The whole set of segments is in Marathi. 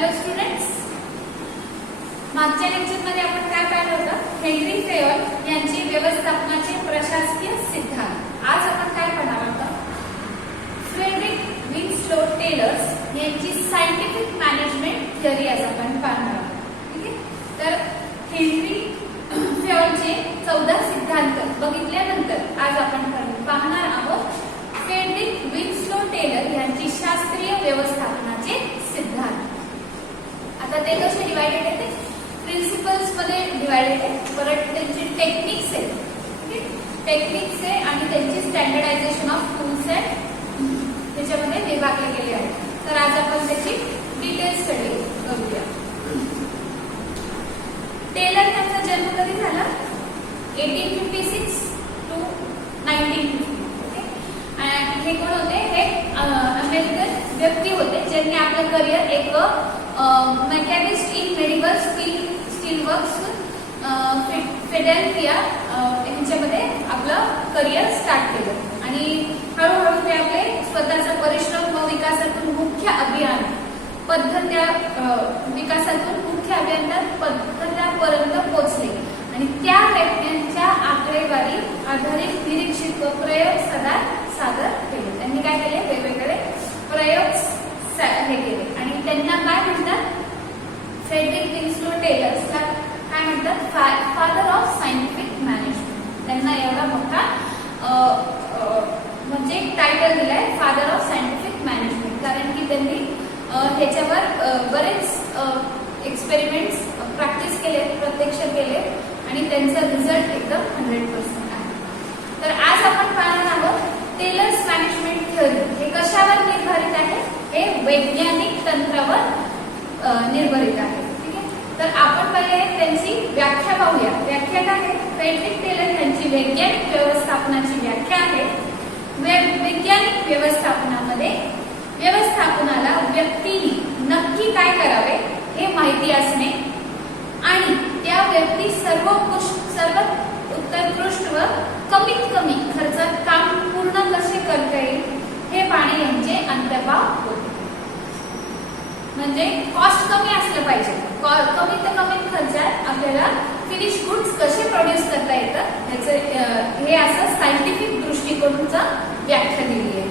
हॅलो स्टुडंट्स, मागच्या लेक्चरमध्ये आपण काय पाहिलं होतं? हेनरी फेयोल यांची व्यवस्थापनाचे प्रशासकीय सिद्धांत. आज आपण काय पाहणार आहोत? फ्रेडरिक विन्स्लो टेलर्स यांची सायंटिफिक मॅनेजमेंट थिअरी आज आपण पाहणार आहोत. ठीक आहे, तर हेनरी फेयोलचे 14 सिद्धांत बघितल्यानंतर आज आपण पाहणार आहोत फ्रेडरिक विन्स्लो टेलर यांची शास्त्रीय व्यवस्थापनाचे सिद्धांत. आता ते कसे डिवाइडेड आहेत? प्रिन्सिपल्स मध्ये डिवाइडेड आहे, परत त्यांची टेक्निक्स आहेत, टेक्निक्स आहे आणि त्यांची स्टँडर्डायझेशन ऑफ टूल्स आहे, त्याच्यामध्ये विभागले गेले आहेत. तर आज आपण त्याची डिटेल स्टडी करूया. टेलर यांचा जन्म कधी झाला? 1856 to 1950. हे कोण होते? हे अमेरिकन व्यक्ती होते ज्यांनी आपलं करिअर एक machinist in medical steel works Philadelphia यांच्यामध्ये आपलं करिअर स्टार्ट केलं आणि हळूहळू ते आपले स्वतःचा परिश्रम व विकासातून मुख्य अभियान पद्धत्या विकासातून मुख्य अभियान पद्धत्यापर्यंत पोहोचले आणि त्या व्यक्तींच्या आकडेवारी आधारित निरीक्षित व प्रयोग सादर केले. त्यांनी काय केले? वेगवेगळे प्रयोग हे केले आणि त्यांना काय म्हणतात? फ्रेडरिक विन्स्लो टेलर्सला काय म्हणतात? Father of scientific management. त्यांना एवढा मोठा म्हणजे टायटल दिलाय, फादर ऑफ सायंटिफिक मॅनेजमेंट, कारण की त्यांनी ह्याच्यावर बरेच एक्सपेरिमेंट्स प्रॅक्टिस केले, प्रत्यक्ष केले आणि त्यांचा रिझल्ट एकदम 100% आहे. तर आज आपण पाहणार आहोत टेलर्स मॅनेजमेंट थिअरी. हे कशावर निर्धारित आहे? हे वैज्ञानिक तंत्रावर निर्भरित आहे. ठीक आहे, तर आपण पहिले त्यांची व्याख्या पाहूया. व्याख्या काय आहे? फ्रेडरिक टेलर यांची वैज्ञानिक व्यवस्थापनाची व्याख्या आहे. वैज्ञानिक व्यवस्थापनामध्ये व्यवस्थापनाला व्यक्तीने नक्की काय करावे हे माहिती असणे आणि त्या व्यक्ती सर्वात उत्कृष्ट व कमीत कमी खर्चात काम पूर्ण कसे करता येईल हे पाहणे यांचे अंतर्भाव होते. म्हणजे कॉस्ट कमी असलं पाहिजे, कमीत कमी खर्चात आपल्याला फिनिश गुड्स कसे प्रोड्यूस करता येतं याचं हे असं सायंटिफिक दृष्टिकोनाचं व्याख्या दिली आहे.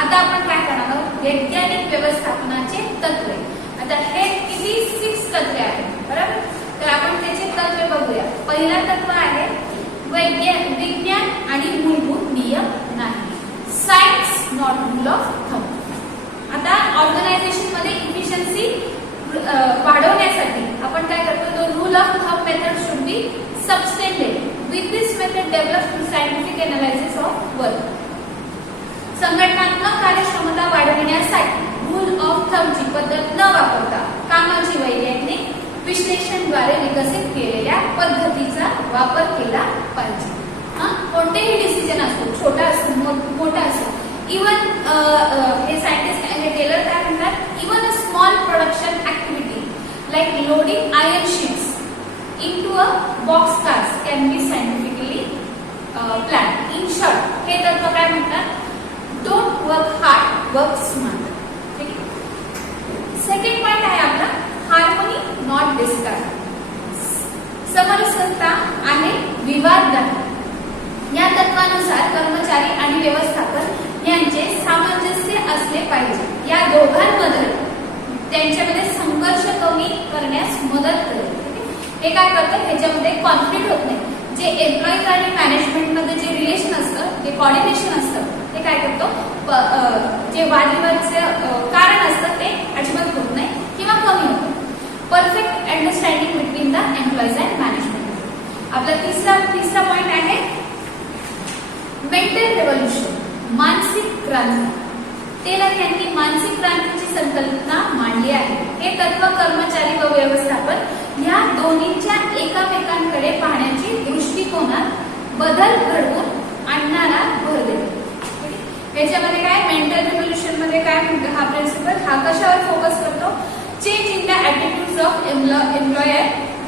आता आपण काय करणार आहोत? वैज्ञानिक व्यवस्थापनाचे तत्त्वे. आता हे किती 6 तत्त्वे आहेत, बरोबर? तर आपण त्याचे तत्त्वे बघूया. पहिला तत्व आहे विज्ञान आणि मूलभूत नियम नाही. Science not rule of thumb. आता ऑर्गनायझेशन मध्ये इफिशियन्सी वाढवण्यासाठी आपण काय करतो? तो rule of thumb method should be subtended. With this method develop through scientific analysis of work. संघटनात्मक कार्यक्षमता वाढविण्यासाठी रूल ऑफ थंबची पद्धत न वापरता कामाची वैज्ञानिक विश्लेषणद्वारे विकसित केलेल्या पद्धतीचा वापर केला पाहिजे. कोणतेही डिसिजन असो, छोटा असो मोठा असो, इवन हे सायंटिस्ट आणि टेलर काय म्हणतात? Even a small production activity like loading iron sheets into a box cars can be scientifically plan. In short हे तत्व काय म्हणतात? Don't work hard, work smart. ठीक आहे. सेकंड पॉइंट आहे आपला हार्मोनी नॉट डिस्कार्ड. समरसता आणि विवाद नाही. या तत्वानुसार कर्मचारी आणि व्यवस्थापन यांचे सामंजस्य असले पाहिजे. या दोघांमध्ये त्यांच्यामध्ये संघर्ष कमी करण्यास मदत करेल. हे काय करतं? ह्याच्यामध्ये कॉन्फ्लिक्ट होत नाही. जे एम्प्लॉईज आणि मॅनेजमेंट मध्ये जे रिलेशन असतं, जे कॉर्डिनेशन असतं, ते काय करतो? जे वादविवादाचे कारण असतं ते अजिबात होत नाही किंवा कमी होतं. Perfect understanding between the employees and management. आपला तिसरा पॉइंट आहे मेंटल रेव्होल्युशन, मानसिक क्रांती. टेलर यांनी मानसिक क्रांतीची संकल्पना मांडली आहे. हे तत्व कर्मचारी व व्यवस्थापन या दोन्हीच्या एकामेकांकडे पाहण्याची दृष्टिकोनात बदल घडवून आणणारा भर देतो. याच्यामध्ये काय? मेंटल रिव्होल्युशन मध्ये काय म्हणतो? हा प्रिन्सिपल हा कशावर फोकस करतो? Change in the attitudes of employer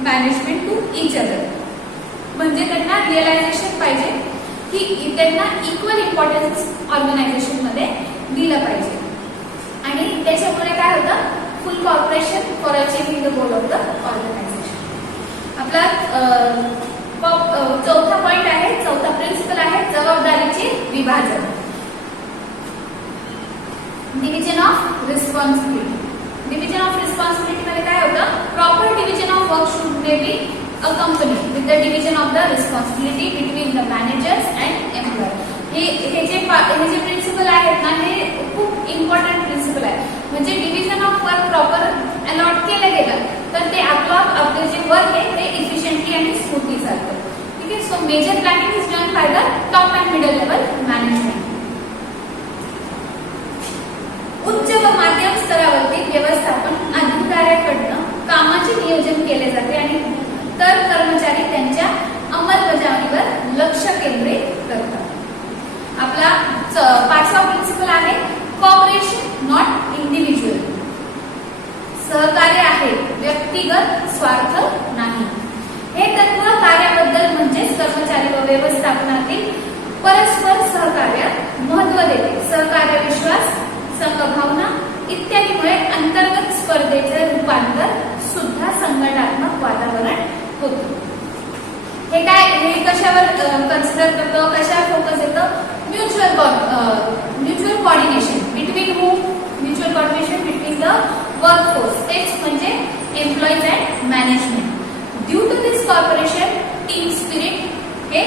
management to each other. म्हणजे त्यांना रिअलायझेशन पाहिजे की त्यांना इक्वल इम्पॉर्टन्स ऑर्गनायझेशन मध्ये दिलं पाहिजे आणि त्याच्यामुळे काय होतं? full cooperation for achieving the goal of the organization. आपला चौथा पॉइंट आहे, चौथा प्रिन्सिपल आहे जबाबदारीचे विभाजन. Division of responsibility. Division of responsibility मध्ये काय होतं, proper division of work should may be accompanied with the division of the responsibility between the managers and employees. हे जे प्रिन्सिपल आहेत ना, हे खूप इम्पॉर्टंट प्रिन्सिपल आहे. म्हणजे division of work proper allot केलं गेलं तर ते आपोआप आपले जे वर्क आहे ते इफिशियंटली आणि स्मूथली चालतं. ठीक आहे. So major planning is done by the top and middle level management. उच्च व माध्यम स्तरावरती व्यवस्थापन अधिकाऱ्याकडनं कामाचे नियोजन केले जाते आणि तर कर्मचारी त्यांच्या अंमलबजावणीवर लक्ष केंद्रित करतात. आपला पाचवा प्रिन्सिपल आहे कॉपरेशन नॉट इंडिव्हिज्युअल. सहकार्य आहे, व्यक्तिगत स्वार्थ नाही. हे तत्व कार्याबद्दल म्हणजेच कर्मचारी व व्यवस्थापनातील परस्पर सहकार्यात महत्व देते. सहकार्य, विश्वास, संघभावना इत्यादीमुळे अंतर्गत स्पर्धेचे रूपांतर सुद्धा संघटनात्मक वातावरण होतो. हे काय, हे कशावर कन्सिडर करतो, कशावर फोकस येतं, mutual coordination between whom, mutual coordination between the workforce, तेच म्हणजे employees and management. Due to this corporation team spirit हे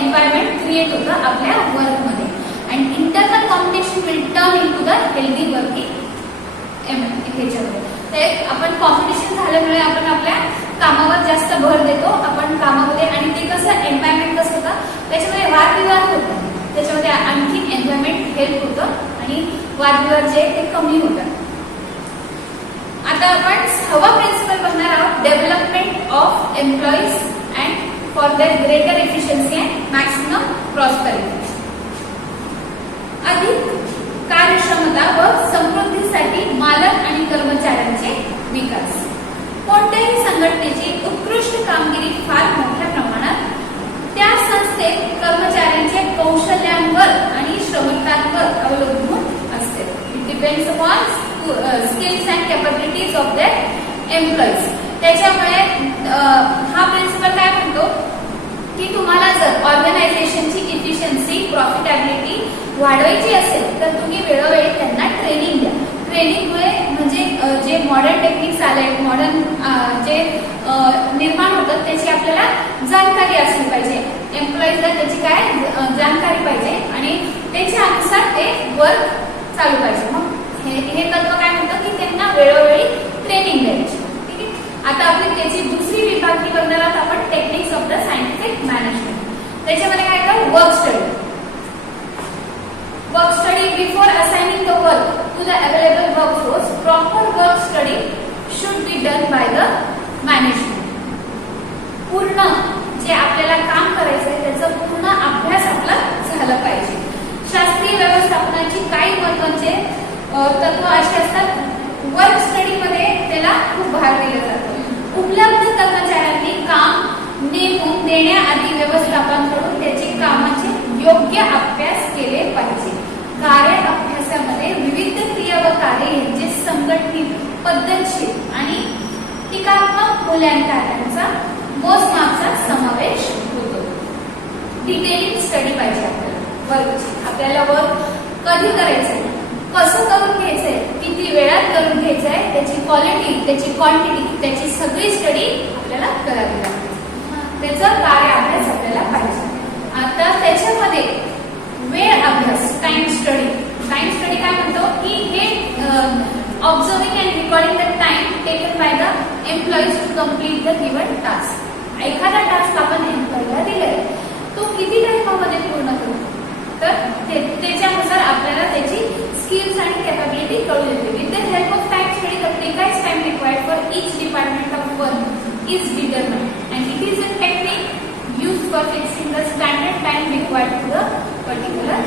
एन्व्हायरमेंट क्रिएट होतं आपल्या वर्कमध्ये and internal competition will turn into the healthy working. ह्याच्यामध्ये ते आपण कॉम्पिटिशन झाल्यामुळे आपण आपल्या कामावर जास्त भर देतो आपण कामामध्ये आणि ते कसं एन्व्हायरमेंट कसं होतं, त्याच्यामध्ये वादविवाद होतात, त्याच्यामध्ये आणखी एन्व्हायरमेंट हेल्प होतं आणि वादविवाद जे ते कमी होतात. आता आपण 6वा प्रिन्सिपल बघणार आहोत development of employees and for their greater efficiency and maximum prosperity. अधिक कार्यक्षमता व समृद्धीसाठी मालक आणि कर्मचाऱ्यांचे विकास. कोणत्याही संघटनेची उत्कृष्ट कामगिरी फार मोठ्या प्रमाणात त्या संस्थेत कर्मचाऱ्यांच्या कौशल्यांवर आणि श्रमिकांवर अवलंबून असते. It depends upon skills and capabilities of their employees. त्याच्यामुळे हा प्रिन्सिपल काय म्हणतो की तुम्हाला जर ऑर्गनायझेशनची इफिशियन्सी, प्रॉफिटेबिलिटी वाढवायची असेल तर तुम्ही वेळोवेळी त्यांना ट्रेनिंग द्या. ट्रेनिंगमुळे म्हणजे जे मॉडर्न टेक्निक्स आले, मॉडर्न जे निर्माण होतात त्याची आपल्याला जाणकारी असली पाहिजे. एम्प्लॉईजला त्याची काय जाणकारी पाहिजे आणि त्याच्या अनुसार ते वर्क चालू पाहिजे. मग हे तत्व काय म्हणतं की त्यांना वेळोवेळी ट्रेनिंग द्यायची. ठीक आहे. आता आपली त्याची दुसरी विभागणी करणार आहोत आपण techniques of the scientific management. त्याच्यामध्ये काय येतं, work study. Work study before assigning the work to the available workforce. Proper work study should be done by the management. पूर्ण जे आपल्याला काम करायचं आहे त्याचा पूर्ण अभ्यास आपला झाला पाहिजे. शास्त्रीय व्यवस्थापनाची काही महत्त्वाचे तत्व असे असतात. वर्क स्टडी मध्ये त्याला खूप भार दिला जातो. उपलब्ध कर्मचाऱ्यांनी काम नेमून देण्याआधी व्यवस्थापनाकडून त्याची कामाचे योग्य अभ्यास केले पाहिजे. कार्य अभ्यासामध्ये विविध क्रिया व कार्य यांचे संघटित, पद्धतशीर आणि टीकात्मक मूल्यांकनाचा मोजमापचा समावेश होतो. डिटेलिंग स्टडी पाहिजे आपल्याला वर्कची. आपल्याला वर्क कधी करायचंय, कसं करून घ्यायचंय, किती वेळात करून घ्यायचंय, त्याची क्वालिटी, त्याची क्वांटिटी, त्याची सगळी स्टडी आपल्याला करावी लागते. त्याचा कार्य अभ्यास आपल्याला पाहिजे. आता त्याच्यामध्ये वेळ अभ्यास, टाइम स्टडी. टाइम स्टडी काय म्हणतो की हे observing and recording the time taken by the employees to complete the given task. एखादा टास्क आपण एम्प्लॉईला दिलाय, तो किती टाइममध्ये पूर्ण करतो, तर त्याच्यानुसार आपल्याला त्याची स्किल्स आणि कॅपॅबिलिटी कळून येते. With the help of time study the precise time required for each department of work is determined and it is a technique used for fixing the standard time required to the particular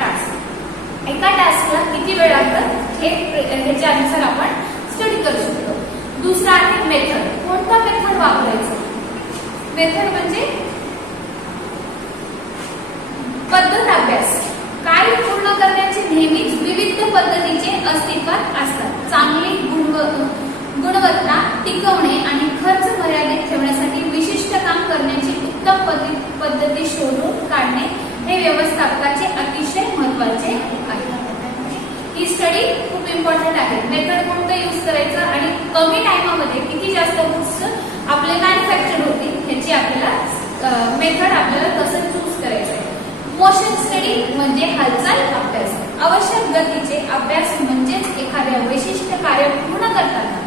task. एका टास्कला किती वेळ लागतं हे ह्याच्यानुसार आपण स्टडी करू शकतो. दुसरा आहे मेथड. कोणता मेथड वापरायचा? मेथड म्हणजे पद्धत अभ्यास. कार्य पूर्ण करण्याचे नेहमीच विविध पद्धतीचे अस्तित्वात असतात. चांगली ही स्टडी खूप इम्पॉर्टंट आहे. मेथड कोणतं यूज करायचं आणि कमी टाइमामध्ये किती जास्त गुड्स आपले मॅन्युफॅक्चर होतील ह्याची आपल्याला मेथड आपल्याला कसं चूज करायचं आहे. मोशन स्टडी म्हणजे हालचाल अभ्यास. आवश्यक गतीचे अभ्यास म्हणजेच एखाद्या विशिष्ट कार्य पूर्ण करताना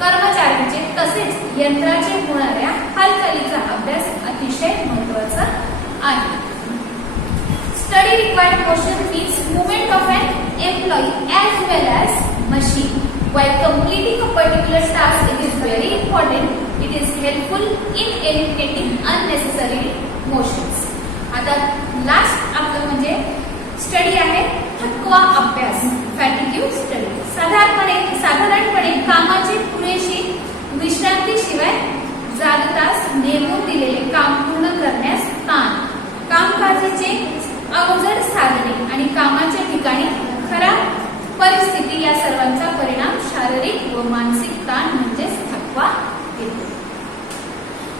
कर्मचाऱ्यांचे तसेच यंत्राचे होणाऱ्या हालचालीचा अभ्यास अतिशय महत्त्वाचा आहे. Study required motion means movement of an employee as well as machine. While completing a particular task, it is very important. It is helpful in eliminating unnecessary motions. आता लास्ट आपलं म्हणजे स्टडी आहे थकवा अभ्यास, फॅटिग्यू स्टडी. साधारणपणे कामाची पुरेशी विश्रांतीशिवाय जागताच नेमून दिलेले काम पूर्ण करण्यास ताण, कामकाजाचे अवजड साधने आणि कामाच्या ठिकाणी खराब परिस्थिती या सर्वांचा परिणाम शारीरिक व मानसिक ताण म्हणजेच थकवा येतो.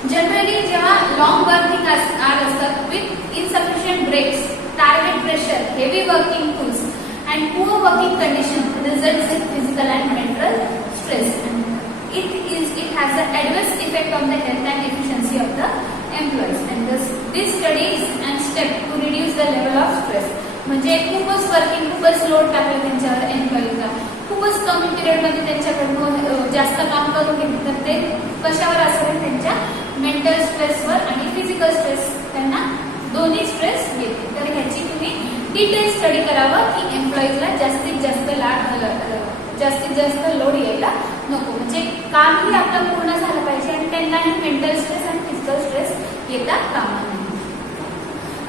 जनरली जेव्हा लॉंग वर्किंग आवर असतात with insufficient breaks, target pressure, heavy working tools and poor working condition results in physical and mental stress. It has an adverse effect on the health and efficiency of the employees. And these studies and step to reduce the level of stress. म्हणजे खूपच वर्किंग, खूपच लोड टाकलं त्यांच्यावर एम्प्लॉईजला, खूपच कमी पिरियड मध्ये त्यांच्याकडून जास्त काम करून घेतलं तर ते कशावर असेल, त्यांच्या मेंटल स्ट्रेसवर आणि फिजिकल स्ट्रेस, त्यांना दोन्ही स्ट्रेस येते. तर ह्याची तुम्ही डिटेल स्टडी करावं की एम्प्लॉईजला जास्तीत जास्त लोड यायला नको, म्हणजे कामही आपलं पूर्ण झालं पाहिजे आणि त्यांनाही मेंटल स्ट्रेस आणि फिजिकल स्ट्रेस येता कामा नये.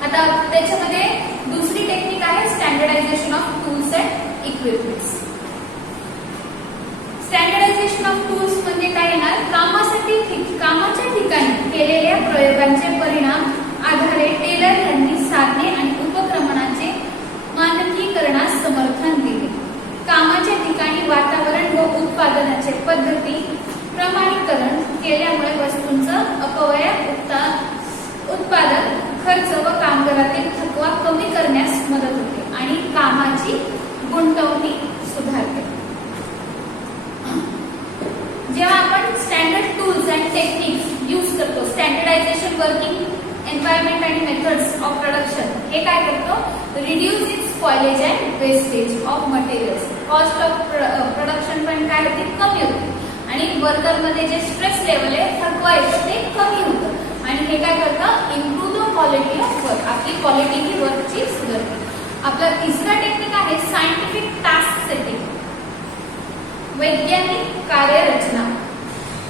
आता त्याच्यामध्ये दुसरी टेक्निक आहे standardization of tools and equipments. Standardization of tools म्हणजे काय येणार, कामाच्या ठिकाणी केलेल्या प्रयोगांचे परिणाम आधारे टेलर यांनी साधने आणि उपक्रमणाचे मानकीकरणास समर्थन दिले. कामाच्या ठिकाणी वातावरण व उत्पादनाचे पद्धती प्रमाणीकरण केल्यामुळे वस्तूंचं अपव्यय, उत्पादन खर्च व कामगारातील थकवा कमी करण्यास मदत होते आणि कामाची गुंतवणी सुधारते. जेव्हा आपण standard tools and techniques use करतो, स्टँडर्डायझेशन वर्किंग एन्व्हायरमेंट आणि मेथड्स ऑफ प्रोडक्शन, हे काय करतो, reduce it's spoilage and wastage of materials. Cost of production पण काय होते, कमी होते आणि वर्कर मध्ये जे स्ट्रेस लेवल आहे, थकवा येतो, ते कमी होतं आणि हे काय करतं, improve the quality of work, आपली क्वालिटी ही वर्कची सुधारते. आपला तिसरा टेक्निक आहे सायंटिफिक टास्क सेटिंग, वैज्ञानिक कार्यरचना.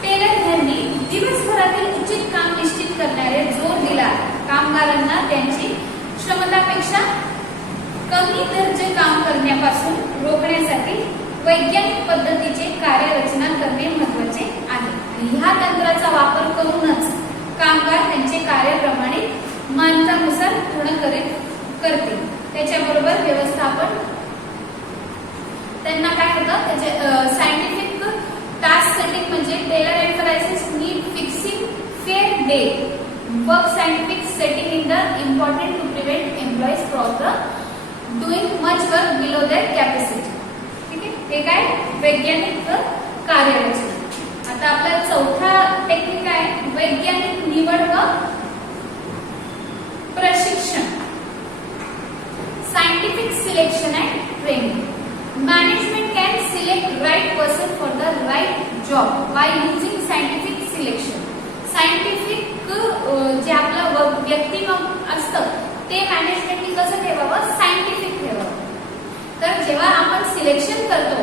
टेलर यांनी दिवसभरातील उचित काम निश्चित करणारे जोर दिला. कामगारांना त्यांची क्षमतापेक्षा कमी दर्जे काम करण्यापासून रोखण्यासाठी वैज्ञानिक पद्धतीचे कार्यरचना करणे महत्वाचे आहे आणि ह्या तंत्राचा वापर करूनच कामगार त्यांचे कार्य प्रमाणित मानकानुसार पूर्ण करतील. त्याच्याबरोबर व्यवस्थापन, त्यांना काय होतं, त्याचे सायंटिफिक टास्क सेटिंग म्हणजे Taylor emphasizes need fixing fair day work scientific setting in the important to prevent employees from the doing much work below their capacity. ठीक आहे, हे काय वैज्ञानिक कार्यरचना. आता आपला चौथा टेक्निक आहे वैज्ञानिक निवड व प्रशिक्षण, scientific selection and training. Management can select right person for the right job by using scientific selection. Scientific जे आपलं व्यक्तिमत्व असतं ते मॅनेजमेंटनी कसं ठेवावं, सायंटिफिक ठेवावं. तर जेव्हा आपण सिलेक्शन करतो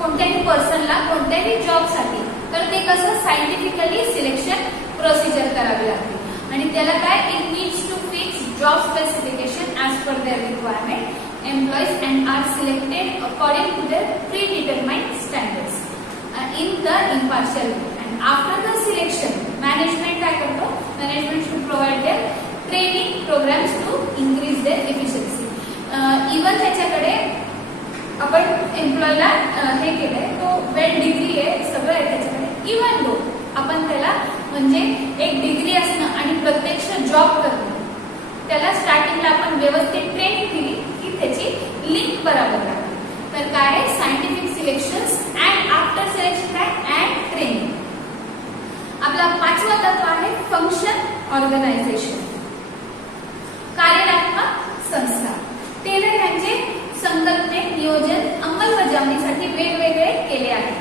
कोणत्याही पर्सनला कोणत्याही जॉबसाठी, तर ते कसं सायंटिफिकली सिलेक्शन प्रोसिजर करावी लागते आणि त्याला काय, it needs to fix job specification as per their requirement. Employees and are selected according to their predetermined standards in the impartial way. And after the selection, management काय करतो, management should provide their training programs to increase their efficiency. Even त्याच्याकडे आपण एम्प्लॉयला हे केलंय, तो वेल डिग्री आहे, सगळं आहे त्याच्याकडे, इवन दो आपण त्याला म्हणजे एक डिग्री असणं आणि प्रत्यक्ष जॉब करणं, त्याला स्टार्टिंगला आपण व्यवस्थित ट्रेनिंग दिली की त्याची लिंक बराबर राहते. तर काय आहे scientific selections and after selection काय अँड ट्रेनिंग. आपला पाचवा तत्व आहे फंक्शन ऑर्गनायझेशन, कार्यात्मक संस्था. टेलर यांचे संकल्पने नियोजन अंमलबजावणीसाठी वेगवेगळे केले आहे.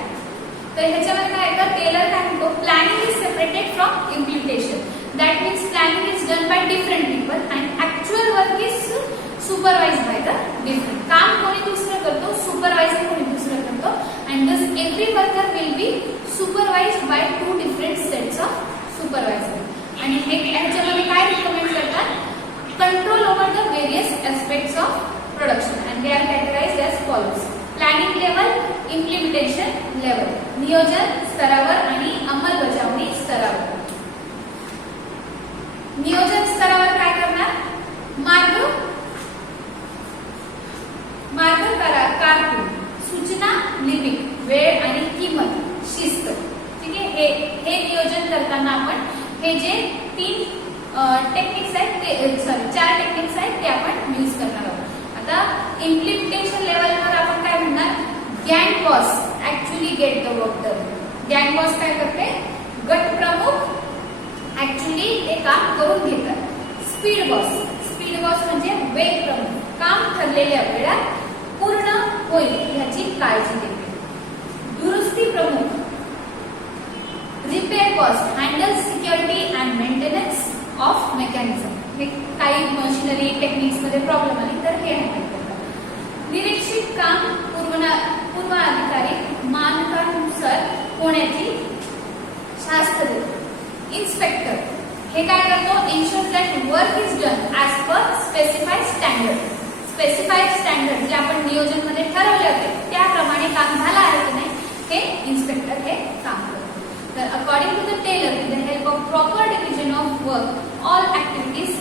तर ह्याच्यावर काय तर टेलर काय म्हणतो planning is separated from implementation. That means planning is done by different people and actual work is supervised by the different. काम कोणी दुसरं करतो, सुपरवायझर कोणी दुसरं करतो and this every worker will be supervised by 2 different sets of supervisor. आणि हे ह्याच्यामध्ये काय रिकमेंड करतात control over the various aspects of production and they are categorised as follows. Planning level, implementation level, नियोजन स्तरावर आणि अंमलबजावणी स्तरावर. नियोजन स्तरावर काय करणार कारकून, सूचना, लिमिट, वेळ आणि किंमत, शिस्त. ठीक आहे. हे नियोजन करताना आपण हे जे 3 टेक्निक्स आहेत ते 4 टेक्निक्स आहेत ते आपण यूज करणार आहोत. आता इम्प्लिमेंटेशन लेवलवर आपण काय म्हणणार गँग boss actually get the work done. गँग बॉस काय करते गट प्रमुख ऍक्च्युअली हे काम करून घेतात. स्पीड बॉस म्हणजे वेग प्रमुख काम ठरलेल्या वेळात पूर्ण होईल ह्याची काळजी घेते. दुरुस्ती प्रमुख repair boss handle security and maintenance of mechanism. हे काही मशिनरी टेक्निक्स मध्ये प्रॉब्लेम आली तर हे हँडल करतात. निरीक्षित काम पूर्व अधिकारी मानकानुसार होण्याची शास्त्र देतो. इन्स्पेक्टर हे काय करतो ensure that work is done as per specified standard. Specified standard जे आपण नियोजन मध्ये ठरवले होते त्याप्रमाणे काम झालं आहे की नाही हे इन्स्पेक्टर हे काम करतो. तर according to the Taylor with the help of proper division of work all activities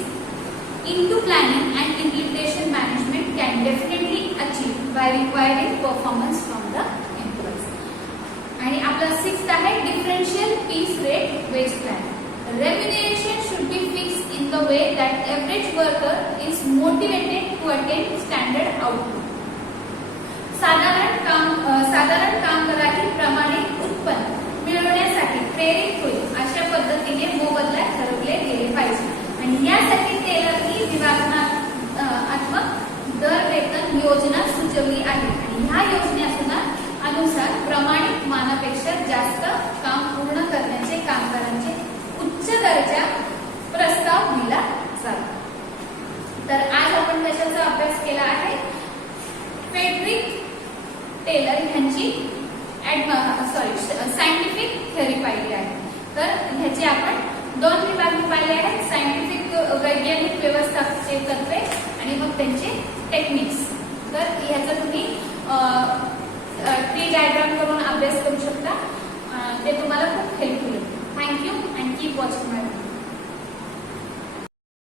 into planning and implementation management can definitely achieve by requiring performance from the employees. आणि आपला 6th आहे differential piece rate wage plan. Remuneration should be fixed in the way that average worker is motivated to attain standard output. साधारण कामगाराची प्रमाणित उत्पन्न मिळवण्यासाठी प्रेरित होईल अशा पद्धतीने मोबदला ठरवले गेले पाहिजे. आणि यासाठी टेलरनी विभागनात्मक दर वेतन योजना सुचवली आहे. आणि ह्या योजनेनुसार प्रमाणित मानापेक्षा जास्त काम पूर्ण करण्याचे कामगारांचे उच्च दर्जा प्रस्ताव दिला जातो. तर आज आपण त्याचा अभ्यास केला आहे. फ्रेडरिक टेलर यांची सायंटिफिक थेअरी पाहिली आहे. तर ह्याची आपण 2 विभाग पाहिले आहेत. सायंटिफिक वैज्ञानिक व्यवस्थापनाचे तत्वे आणि मग त्यांचे टेक्निक्स. तर ह्याचा तुम्ही ट्री डायग्राम करून अभ्यास करू शकता. ते तुम्हाला खूप हेल्पफुल होईल. Thank you and keep watching my video.